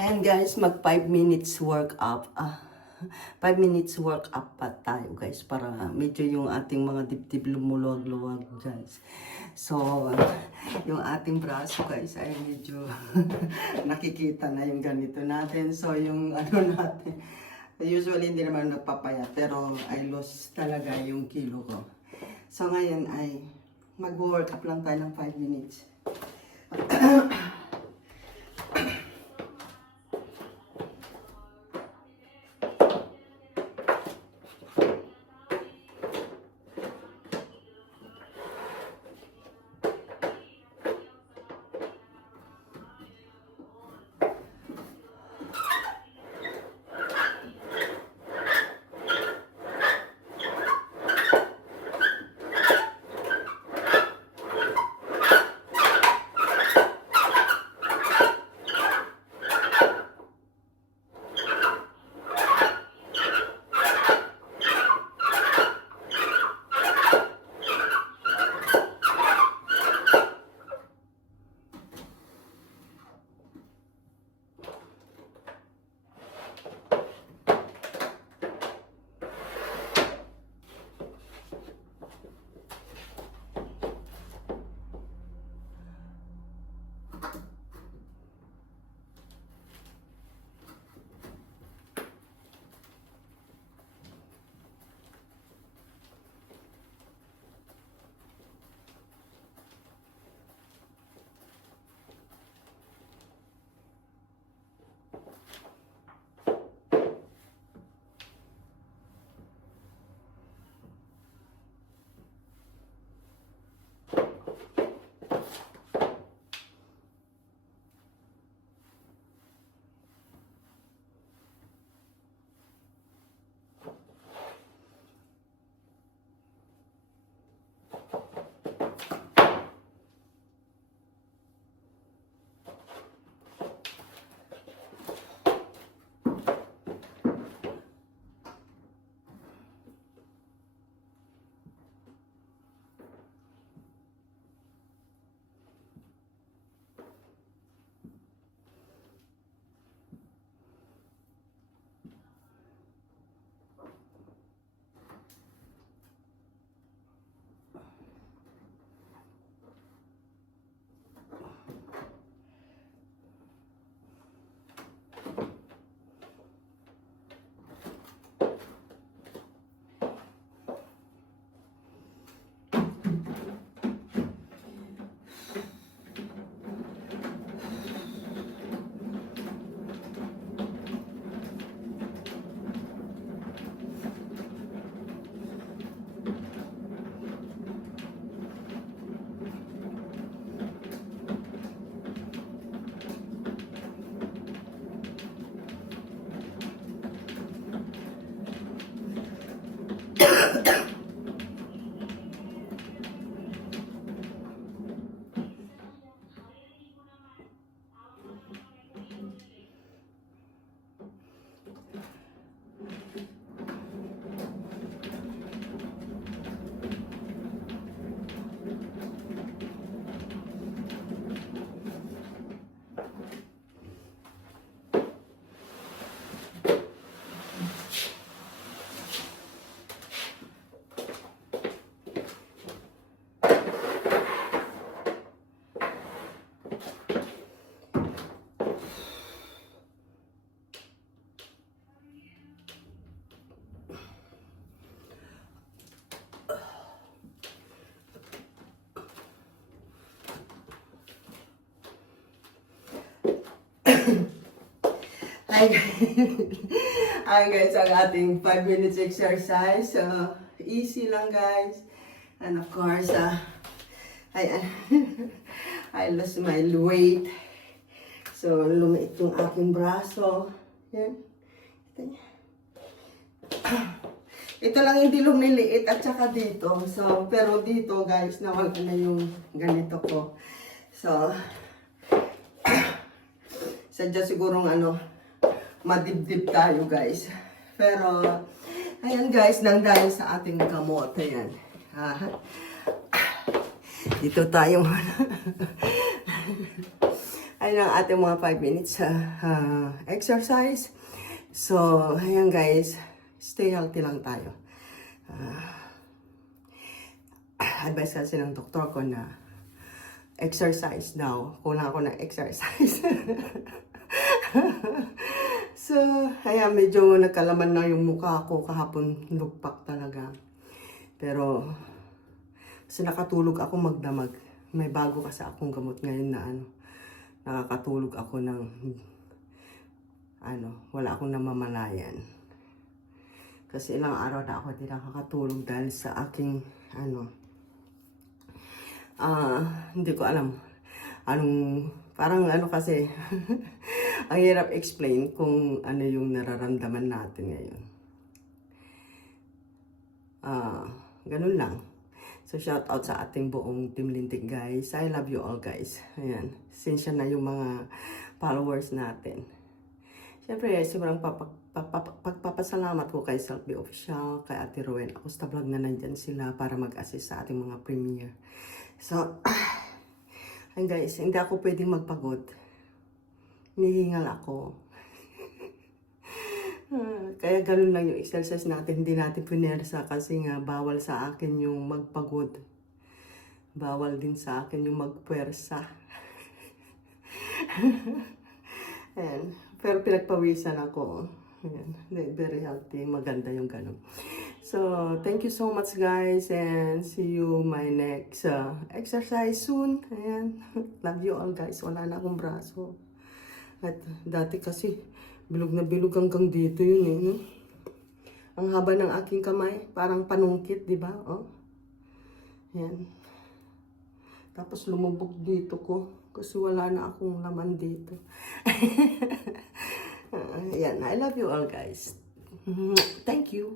Ayan guys, mag 5 minutes work up. 5 minutes work up pa tayo guys para medyo yung ating mga dibdib lumuluwag-luwag guys. So, yung ating braso guys ay medyo nakikita na yung ganito natin. So, yung ano natin, usually hindi naman nagpapayat pero I lost talaga yung kilo ko. So, ngayon ay mag-work up lang tayo ng 5 minutes. Hi guys, ang ating 5 minutes exercise. So, easy lang guys. And of course, I lost my weight. So, lumiit yung aking braso. Yan. Ito lang hindi lumiliit at saka dito. So, pero dito guys, nawala na yung ganito ko. So, sadya sigurong madibdib tayo guys. Pero, ayan guys, nang dahil sa ating gamot, ayan. Dito tayo muna. Ayun ang ating mga 5 minutes exercise. So, ayan guys, stay healthy lang tayo. Advice kasi ng doktor ko na exercise daw. Kulang ako ng exercise. So, ayan, medyo nagkalaman na yung mukha ko kahapon. Lugpak talaga. Pero, kasi nakatulog ako magdamag. May bago kasi akong gamot ngayon na nakakatulog ako ng wala akong namamalayan. Kasi ilang araw na ako di nakakatulog dahil sa aking hindi ko alam parang kasi ang hirap explain kung ano yung nararamdaman natin ngayon. Ganun lang. So, shout out sa ating buong Team Lintik, guys. I love you all, guys. Ayan. Sinsya na yung mga followers natin. Siyempre, sobrang pagpapasalamat ko kay Selfie Official, kay Ate Rowen. Acosta Vlog na nandyan sila para mag-assist sa ating mga premiere. So, ayun guys, hindi ako pwedeng magpagod. Nihingal ako. Kaya ganun lang yung exercise natin. Hindi natin pinersa kasi nga bawal sa akin yung magpagod. Bawal din sa akin yung magpwersa. Ayan. Pero pinagpawisan ako. Ayan. Very healthy. Maganda yung ganun. So, thank you so much guys. And see you my next exercise soon. Ayan. Love you all guys. Wala na akong braso. At dati kasi bilog na bilog hanggang dito yun eh. No? Ang haba ng aking kamay. Parang panungkit, di ba? Oh. Ayan. Tapos lumubog dito ko. Kasi wala na akong laman dito. Ayan. I love you all guys. Thank you.